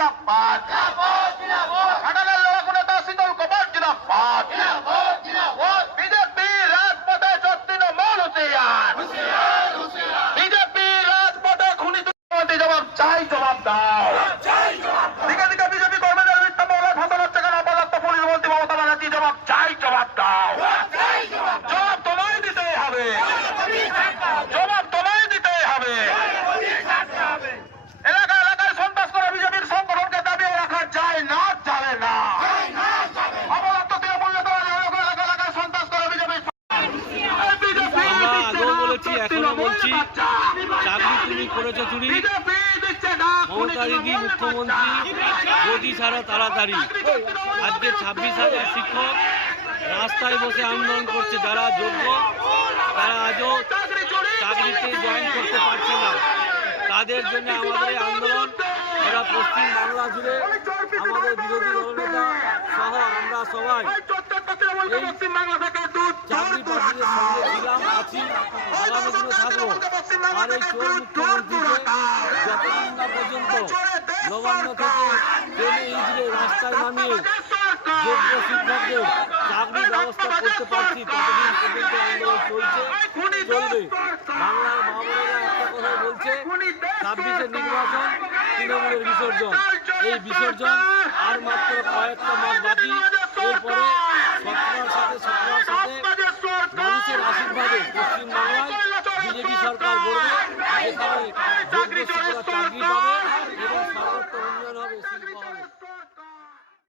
জিন্দাবাদ করেছে চুরি। মমতা দিদি মুখ্যমন্ত্রী মোদি ছাড়া তাড়াতাড়ি। আজকে ছাব্বিশ হাজার শিক্ষক রাস্তায় বসে আন্দোলন করছে যারা যোগ্য তারা আজও চাকরিতে জয়েন করতে পারছে না। তাদের জন্য আমাদের আন্দোলন এরা পশ্চিম বাংলা জুড়ে আমাদের বিরোধী দলনেতা সহ আমরা সবাই চাকরি আর পর্যন্ত নবান্ন থেকে ট্রেনে ব্যবস্থা করতে পারছি কথা বলছে ছাব্বিশে নির্বাচন তৃণমূলের বিসর্জন। এই বিসর্জন আর মাত্র কয়েকটা মাস বাকি। এরপরে সরকার সাথে সরকার সাথে মানুষের আশীর্বাদে পশ্চিমবাংলা সরকার বলবে